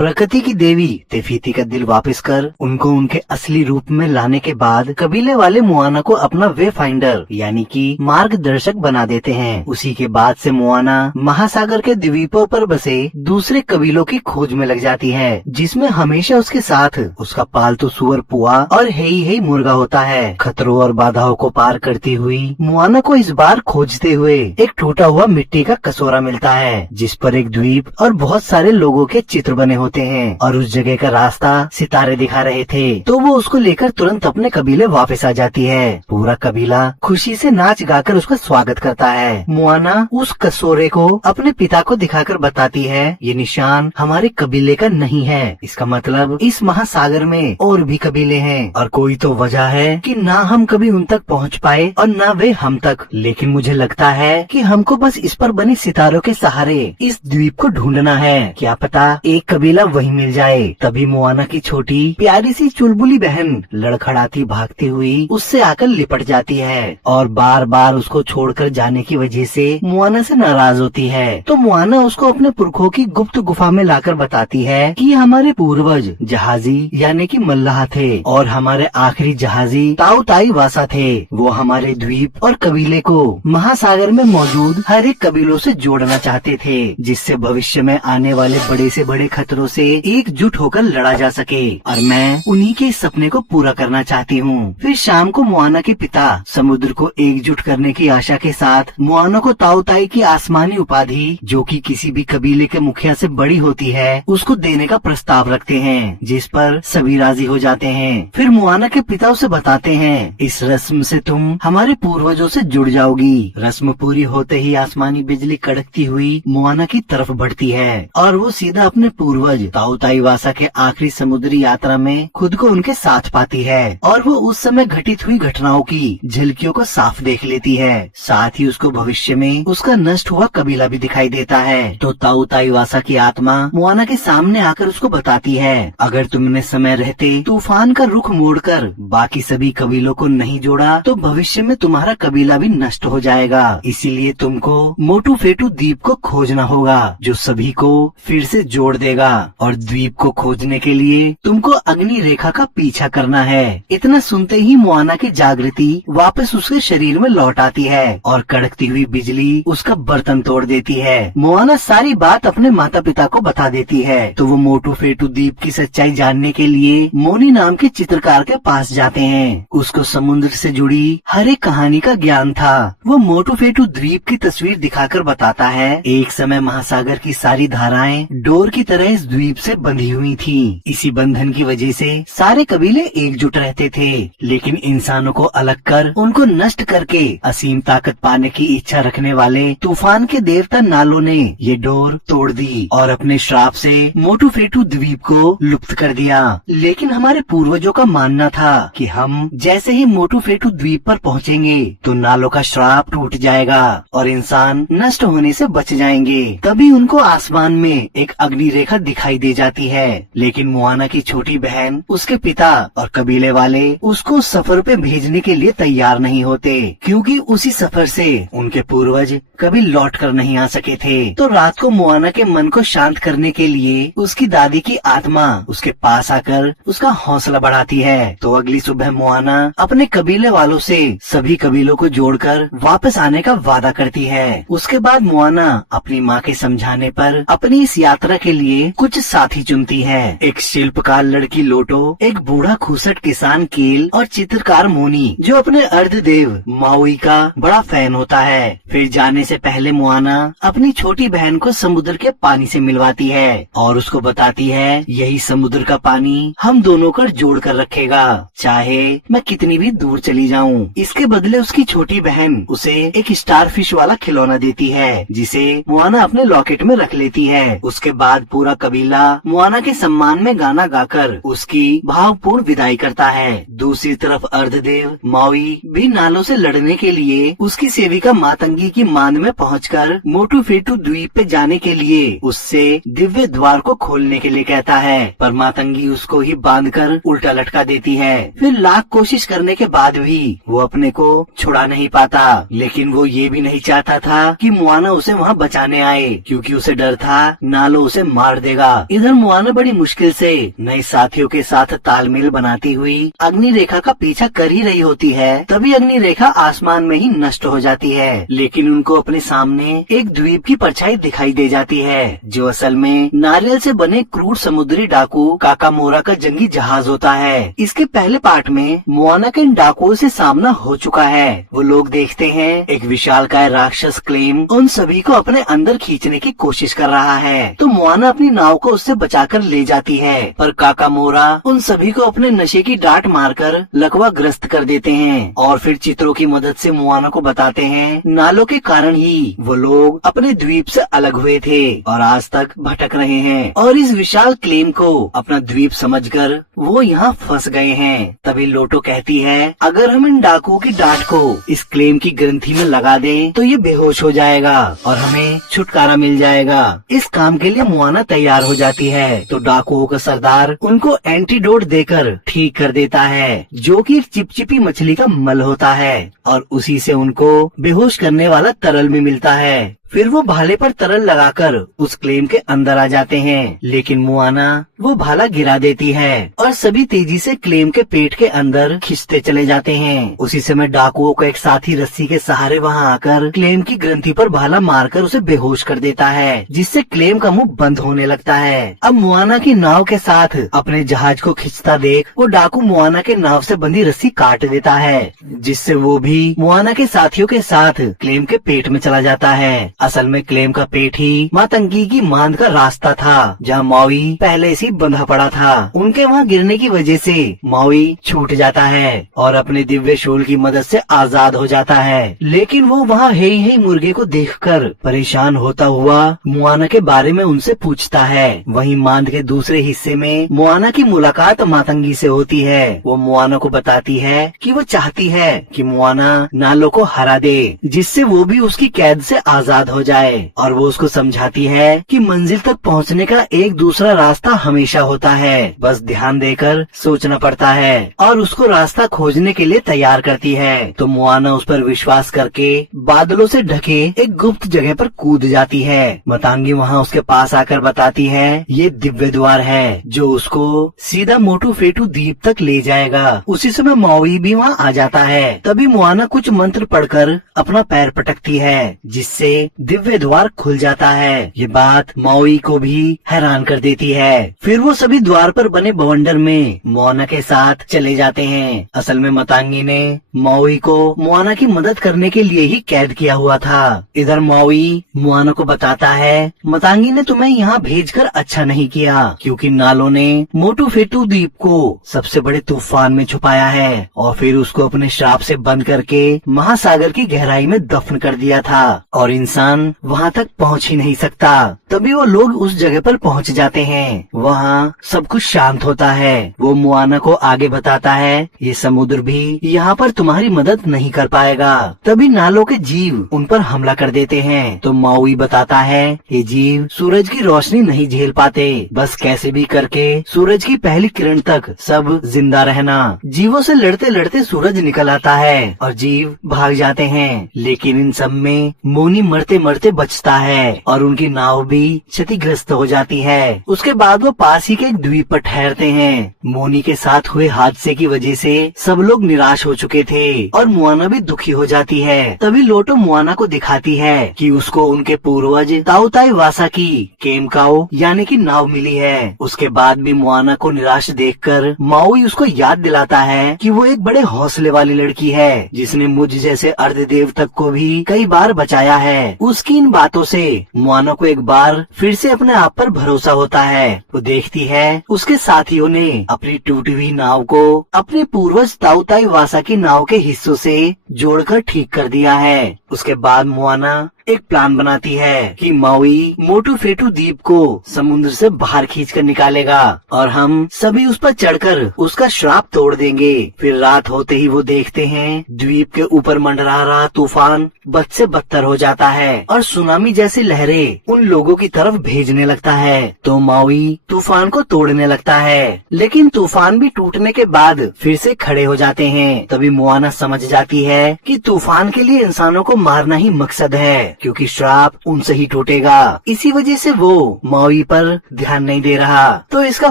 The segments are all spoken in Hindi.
प्रकृति की देवी तेफिती का दिल वापस कर उनको उनके असली रूप में लाने के बाद कबीले वाले मोआना को अपना वे फाइंडर यानी कि मार्गदर्शक बना देते हैं। उसी के बाद से मोआना महासागर के द्वीपों पर बसे दूसरे कबीलों की खोज में लग जाती है, जिसमें हमेशा उसके साथ उसका पालतू सुअर पुआ और हेई मुर्गा होता है। खतरों और बाधाओं को पार करती हुई मोआना को इस बार खोजते हुए एक टूटा हुआ मिट्टी का कसोरा मिलता है, जिस पर एक द्वीप और बहुत सारे लोगों के चित्र बने होते हैं और उस जगह का रास्ता सितारे दिखा रहे थे। तो वो उसको लेकर तुरंत अपने कबीले वापस आ जाती है। पूरा कबीला खुशी से नाच गाकर उसका स्वागत करता है। मोआना उस कसोरे को अपने पिता को दिखाकर बताती है, ये निशान हमारे कबीले का नहीं है। इसका मतलब इस महासागर में और भी कबीले हैं और कोई तो वजह है कि ना हम कभी उन तक पहुंच पाए और ना वे हम तक। लेकिन मुझे लगता है कि हमको बस इस पर बने सितारों के सहारे इस द्वीप को ढूंढना है। क्या पता एक कबीला वहीं मिल जाए। तभी मोआना की छोटी प्यारी सी चुलबुली बहन लड़खड़ाती भागती हुई उससे आकर लिपट जाती है और बार बार उसको छोड़कर जाने की वजह से मोआना से नाराज होती है। तो मोआना उसको अपने पुरखों की गुप्त गुफा में लाकर बताती है कि हमारे पूर्वज जहाजी यानी कि मल्लाह थे और हमारे आखिरी जहाजी ताऊ ताई वासा थे। वो हमारे द्वीप और कबीले को महासागर में मौजूद हर एक कबीलों से जोड़ना चाहते थे, जिससे भविष्य में आने वाले बड़े से बड़े खतरों से एकजुट होकर लड़ा जा सके और मैं उन्हीं के सपने को पूरा करना चाहती हूँ। फिर शाम को मोआना के पिता समुद्र को एकजुट करने की आशा के साथ मोआना को ताऊ ताई की आसमानी उपाधि, जो कि किसी भी कबीले के मुखिया से बड़ी होती है, उसको देने का प्रस्ताव रखते हैं, जिस पर सभी राजी हो जाते हैं। फिर मोआना के पिता उसे बताते हैं, इस रस्म से तुम हमारे पूर्वजों से जुड़ जाओगी। रस्म पूरी होते ही आसमानी बिजली कड़कती हुई मोआना की तरफ बढ़ती है और वो सीधा अपने पूर्वज ताऊ ताई वासा के आखिरी समुद्री यात्रा में खुद को उनके साथ पाती है और वो उस समय घटित हुई घटनाओं की झलकियों को साफ देख लेती है। साथ ही उसको भविष्य में उसका नष्ट हुआ कबीला भी दिखाई देता है। तो ताऊ ताई वासा की आत्मा मोआना के सामने आकर उसको बताती है, अगर तुमने समय रहते तूफान का रुख मोड़कर बाकी सभी कबीलों को नहीं जोड़ा तो भविष्य में तुम्हारा कबीला भी नष्ट हो जाएगा। इसीलिए तुमको मोटू फेटू द्वीप को खोजना होगा, जो सभी को फिर से जोड़ देगा और द्वीप को खोजने के लिए तुमको अग्नि रेखा का पीछा करना है। इतना सुनते ही मोआना की जागृति वापस उसके शरीर में लौट आती है और कड़कती हुई बिजली उसका बर्तन तोड़ देती है। मोआना सारी बात अपने माता पिता को बता देती है। तो वो मोटू फेटू द्वीप की सच्चाई जानने के लिए मोनी नाम के चित्रकार के पास जाते हैं। उसको समुद्र से जुड़ी हर एक कहानी का ज्ञान था। वो मोटू फेटू द्वीप की तस्वीर दिखाकर बताता है, एक समय महासागर की सारी धाराएं डोर की तरह इस द्वीप से बंधी हुई थी। इसी बंधन की वजह से सारे कबीले एकजुट रहते थे, लेकिन इंसानों को अलग कर उनको नष्ट करके असीम ताकत पाने की इच्छा रखने वाले तूफान के देवता नालों ने ये डोर तोड़ दी और अपने श्राप से मोटू फेटू द्वीप को लुप्त कर दिया। लेकिन हमारे पूर्वजों का मानना था कि हम जैसे ही मोटू फेटू द्वीप पर पहुँचेंगे तो नालों का श्राप टूट जाएगा और इंसान नष्ट होने से बच जाएंगे। तभी उनको आसमान में एक अग्नि रेखा दिखाई दे जाती है। लेकिन मोआना की छोटी बहन, उसके पिता और कबीले वाले उसको सफर पे भेजने के लिए तैयार नहीं होते, क्योंकि उसी सफर से उनके पूर्वज कभी लौट कर नहीं आ सके थे। तो रात को मोआना के मन को शांत करने के लिए उसकी दादी की आत्मा उसके पास आकर उसका हौसला बढ़ाती है। तो अगली सुबह मोआना अपने कबीले वालों से सभी कबीलों को जोड़कर वापस आने का वादा करती है। उसके बाद मोआना अपनी माँ के समझाने पर अपनी इस यात्रा के लिए कुछ साथी चुनती है। एक शिल्पकार लड़की लोटो, एक बूढ़ा खूसट किसान केल और चित्रकार मोनी, जो अपने अर्धदेव माउई का बड़ा फैन होता है। फिर जाने से पहले मोआना अपनी छोटी बहन को समुद्र के पानी से मिलवाती है और उसको बताती है, यही समुद्र का पानी हम दोनों को जोड़ कर रखेगा, चाहे मैं कितनी भी दूर चली जाऊं। इसके बदले उसकी छोटी बहन उसे एक स्टारफिश वाला खिलौना देती है, जिसे मोआना अपने लॉकेट में रख लेती है। उसके बाद पूरा कबीला मोआना के सम्मान में गाना गाकर उसकी भावपूर्ण विदाई करता है। दूसरी तरफ अर्धदेव माउई भी नालों से लड़ने के लिए उसकी सेविका मातंगी की मान में पहुंचकर मोटू फेटू द्वीप पे जाने के लिए उससे दिव्य द्वार को खोलने के लिए कहता है, पर मातंगी उसको ही बांधकर उल्टा लटका देती है। फिर लाख कोशिश करने के बाद भी वो अपने को छुड़ा नहीं पाता, लेकिन वो ये भी नहीं चाहता था कि मोआना उसे वहाँ बचाने आए, क्योंकि उसे डर था नालो उसे मार देगा। इधर मुआना बड़ी मुश्किल से नए साथियों के साथ तालमेल बनाती हुई अग्नि रेखा का पीछा कर ही रही होती है। तभी अग्नि रेखा आसमान में ही नष्ट हो जाती है, लेकिन उनको अपने सामने एक द्वीप की परछाई दिखाई दे जाती है, जो असल में नारियल से बने क्रूर समुद्री डाकू काकामोरा का जंगी जहाज होता है। इसके पहले पार्ट में मुआना के इन डाकुओं से सामना हो चुका है। वो लोग देखते हैं एक विशालकाय राक्षस क्लेम उन सभी को अपने अंदर खींचने की कोशिश कर रहा है, तो मुआना अपनी नाव को उससे बचाकर ले जाती है, पर काकामोरा उन सभी को अपने नशे की डांट मारकर लकवा ग्रस्त कर देते हैं। और फिर चित्रों की मदद से मुआना को बताते हैं नालों के कारण ही वो लोग अपने द्वीप से अलग हुए थे और आज तक भटक रहे हैं, और इस विशाल क्लेम को अपना द्वीप समझकर वो यहाँ फंस गए हैं। तभी लोटो कहती है अगर हम इन डाकुओं की डांट को इस क्लेम की ग्रंथि में लगा दें तो ये बेहोश हो जाएगा और हमें छुटकारा मिल जाएगा। इस काम के लिए मुआना तैयार हो जाती है, तो डाकुओं का सरदार उनको एंटीडोट देकर ठीक कर देता है, जो कि एक चिपचिपी मछली का मल होता है, और उसी से उनको बेहोश करने वाला तरल भी मिलता है। फिर वो भाले पर तरल लगाकर उस क्लेम के अंदर आ जाते हैं, लेकिन मुआना वो भाला गिरा देती है और सभी तेजी से क्लेम के पेट के अंदर खींचते चले जाते हैं। उसी समय डाकुओं का एक साथी रस्सी के सहारे वहां आकर क्लेम की ग्रंथि पर भाला मारकर उसे बेहोश कर देता है, जिससे क्लेम का मुंह बंद होने लगता है। अब मुआना की नाव के साथ अपने जहाज को खींचता देख वो डाकू मुआना के नाव से बंधी रस्सी काट देता है, जिससे वो भी मुआना के साथियों के साथ क्लेम के पेट में चला जाता है। असल में क्लेम का पेट ही मातंगी की मांद का रास्ता था, जहाँ मावी पहले से बंधा पड़ा था। उनके वहाँ गिरने की वजह से मावी छूट जाता है और अपने दिव्य शूल की मदद से आजाद हो जाता है, लेकिन वो वहाँ हे मुर्गे को देखकर परेशान होता हुआ मुआना के बारे में उनसे पूछता है। वहीं मांद के दूसरे हिस्से में मुआना की मुलाकात मातंगी से होती है। वो मुआना को बताती है कि वो चाहती है कि मुआना नालो को हरा दे, जिससे वो भी उसकी कैद से आजाद हो जाए, और वो उसको समझाती है कि मंजिल तक पहुंचने का एक दूसरा रास्ता हमेशा होता है, बस ध्यान देकर सोचना पड़ता है, और उसको रास्ता खोजने के लिए तैयार करती है। तो मुआना उस पर विश्वास करके बादलों से ढके एक गुप्त जगह पर कूद जाती है। मातंगी वहाँ उसके पास आकर बताती है ये दिव्य द्वार है जो उसको सीधा मोटू फेटू द्वीप तक ले जाएगा। उसी समय मावी भी वहाँ आ जाता है। तभी मुआना कुछ मंत्र पढ़कर अपना पैर पटकती है, जिससे दिव्य द्वार खुल जाता है। ये बात मावी को भी हैरान कर देती है। फिर वो सभी द्वार पर बने बवंडर में मुआना के साथ चले जाते हैं। असल में मातंगी ने मावी को मुआना की मदद करने के लिए ही कैद किया हुआ था। इधर मावी मुआना को बताता है मातंगी ने तुम्हें यहाँ भेजकर अच्छा नहीं किया, क्योंकि नालो ने मोटू फेटू द्वीप को सबसे बड़े तूफान में छुपाया है और फिर उसको अपने श्राप से बंद करके महासागर की गहराई में दफन कर दिया था, और इंसान वहाँ तक पहुँच ही नहीं सकता। तभी वो लोग उस जगह पर पहुँच जाते हैं। वहाँ सब कुछ शांत होता है। वो मुआना को आगे बताता है ये समुद्र भी यहाँ पर तुम्हारी मदद नहीं कर पाएगा। तभी नालो के जीव उन पर हमला कर देते हैं। तो मावी बताता है ये जीव सूरज की रोशनी नहीं झेल पाते, बस कैसे भी करके सूरज की पहली किरण तक सब जिंदा रहना। जीवों से लड़ते लड़ते सूरज निकल आता है और जीव भाग जाते हैं, लेकिन इन सब में मोनी मरते मरते बचता है और उनकी नाव भी क्षतिग्रस्त हो जाती है। उसके बाद वो पास ही के एक द्वीप पर ठहरते हैं। मोनी के साथ हुए हादसे की वजह से सब लोग निराश हो चुके थे और मुआना भी दुखी हो जाती है। तभी लोटो मुआना को दिखाती है कि उसको उनके पूर्वज ताउताई वासा की केमकाओ यानी कि नाव मिली है। उसके बाद भी मुआना को निराश देखकर माओई उसको याद दिलाता है कि वो एक बड़े हौसले वाली लड़की है, जिसने मुझ जैसे अर्धदेव तक को भी कई बार बचाया है। उसकी इन बातों से मुआना को एक बार फिर से अपने आप पर भरोसा होता है। वो देखती है उसके साथियों ने अपनी टूटी हुई नाव को अपने पूर्वज ताउताई वासा की नाव के हिस्सों से जोड़कर ठीक कर दिया है। उसके बाद मुआना एक प्लान बनाती है कि मावी मोटू फेटू द्वीप को समुद्र से बाहर खींचकर निकालेगा और हम सभी उस पर चढ़कर उसका श्राप तोड़ देंगे। फिर रात होते ही वो देखते हैं द्वीप के ऊपर मंडरा रहा तूफान बद से बदतर हो जाता है और सुनामी जैसी लहरें उन लोगों की तरफ भेजने लगता है। तो मावी तूफान को तोड़ने लगता है, लेकिन तूफान भी टूटने के बाद फिर से खड़े हो जाते हैं। तभी मुआना समझ जाती है कि तूफान के लिए इंसानों को मारना ही मकसद है, क्योंकि श्राप उनसे ही टूटेगा। इसी वजह से वो माओई पर ध्यान नहीं दे रहा। तो इसका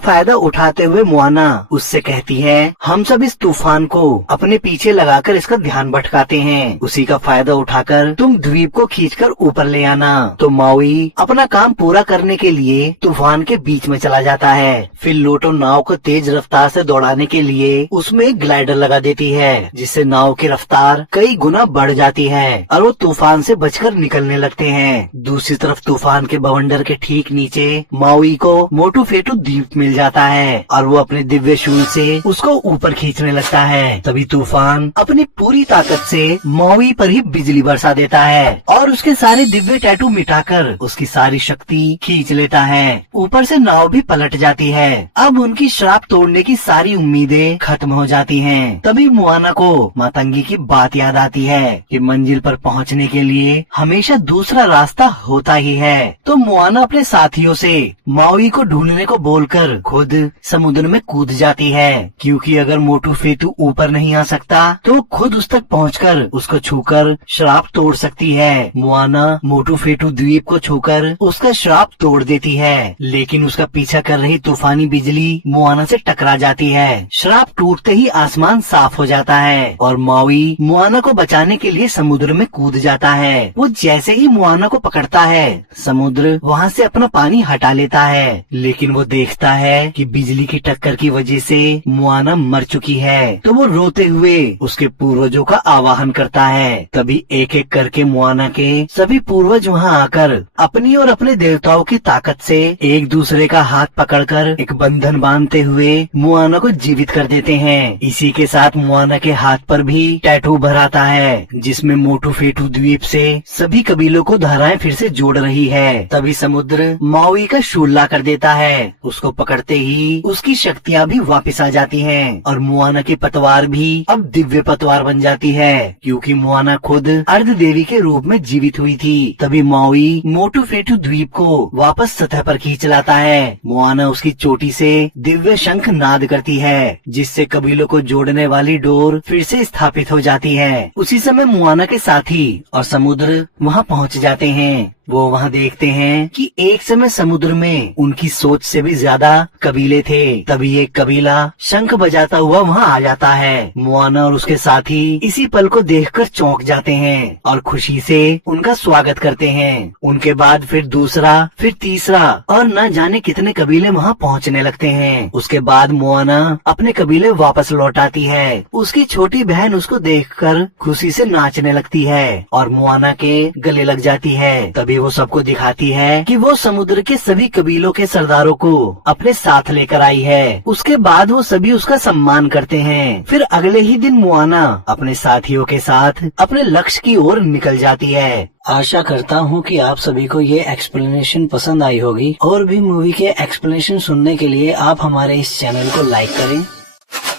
फायदा उठाते हुए मोआना उससे कहती है, हम सब इस तूफान को अपने पीछे लगाकर इसका ध्यान भटकाते हैं, उसी का फायदा उठाकर तुम द्वीप को खींचकर ऊपर ले आना। तो माओई अपना काम पूरा करने के लिए तूफान के बीच में चला जाता है। फिर लोटो नाव को तेज रफ्तार से दौड़ाने के लिए उसमें एक ग्लाइडर लगा देती है, जिससे नाव की रफ्तार कई गुना बढ़ जाती है और वो तूफान से बचकर निकलने लगते हैं। दूसरी तरफ तूफान के बवंडर के ठीक नीचे माओई को मोटू फेटू द्वीप मिल जाता है और वो अपने दिव्य शूल से उसको ऊपर खींचने लगता है। तभी तूफान अपनी पूरी ताकत से माओई पर ही बिजली बरसा देता है और उसके सारे दिव्य टैटू मिटाकर उसकी सारी शक्ति खींच लेता है। ऊपर से नाव भी पलट जाती है। अब उनकी श्राप तोड़ने की सारी उम्मीदें खत्म हो जाती हैं। तभी मोआना को मातंगी की बात याद आती है कि मंजिल पर पहुंचने के लिए हमेशा दूसरा रास्ता होता ही है। तो मोआना अपने साथियों से माओई को ढूंढने को बोलकर खुद समुद्र में कूद जाती है, क्योंकि अगर मोटू फेटू ऊपर नहीं आ सकता तो खुद उस तक पहुंचकर उसको छूकर श्राप तोड़ सकती है। मोआना मोटू फेटू द्वीप को छूकर उसका श्राप तोड़ देती है, लेकिन उसका पीछा कर रही तूफानी बिजली मोआना से टकरा जाती है। श्राप टूटते ही आसमान साफ हो जाता है और माओई मोआना को बचाने के लिए समुद्र में कूद जाता है। वो जैसे ही मोआना को पकड़ता है, समुद्र वहाँ से अपना पानी हटा लेता है, लेकिन वो देखता है कि बिजली की टक्कर की वजह से मोआना मर चुकी है। तो वो रोते हुए उसके पूर्वजों का आवाहन करता है। तभी एक एक करके मोआना के सभी पूर्वज वहाँ आकर अपनी और अपने देवताओं की ताकत से एक दूसरे का हाथ पकड़कर एक बंधन बांधते हुए मोआना को जीवित कर देते हैं। इसी के साथ मोआना के हाथ पर भी टैटू भराता है, जिसमें मोटू फेटू द्वीप से सभी कबीलों को धाराएं फिर से जोड़ रही है। तभी समुद्र माओई का शूल ला कर देता है। उसको पकड़ते ही उसकी शक्तियाँ भी वापस आ जाती हैं और मोआना की पतवार भी अब दिव्य पतवार बन जाती है, क्योंकि मोआना खुद अर्ध देवी के रूप में जीवित हुई थी। तभी माओई मोटू फेटू द्वीप को वापस सतह पर खींच लाता है। मोआना उसकी चोटी से दिव्य शंख नाद करती है, जिससे कबीलों को जोड़ने वाली डोर फिर से स्थापित हो जाती है। उसी समय मोआना के साथी और समुद्र वहाँ पहुँच जाते हैं। वो वहाँ देखते हैं कि एक समय समुद्र में उनकी सोच से भी ज्यादा कबीले थे। तभी एक कबीला शंख बजाता हुआ वहाँ आ जाता है। मोआना और उसके साथी इसी पल को देखकर चौंक जाते हैं और खुशी से उनका स्वागत करते हैं। उनके बाद फिर दूसरा, फिर तीसरा और न जाने कितने कबीले वहाँ पहुँचने लगते हैं। उसके बाद मोआना अपने कबीले वापस लौट आती है। उसकी छोटी बहन उसको देखकर खुशी से नाचने लगती है और मोआना के गले लग जाती है। तभी वो सबको दिखाती है कि वो समुद्र के सभी कबीलों के सरदारों को अपने साथ लेकर आई है। उसके बाद वो सभी उसका सम्मान करते हैं। फिर अगले ही दिन मोआना अपने साथियों के साथ अपने लक्ष्य की ओर निकल जाती है। आशा करता हूँ कि आप सभी को ये एक्सप्लेनेशन पसंद आई होगी। और भी मूवी के एक्सप्लेनेशन सुनने के लिए आप हमारे इस चैनल को लाइक करें,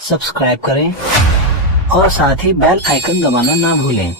सब्सक्राइब करें और साथ ही बेल आइकन दबाना ना भूलें।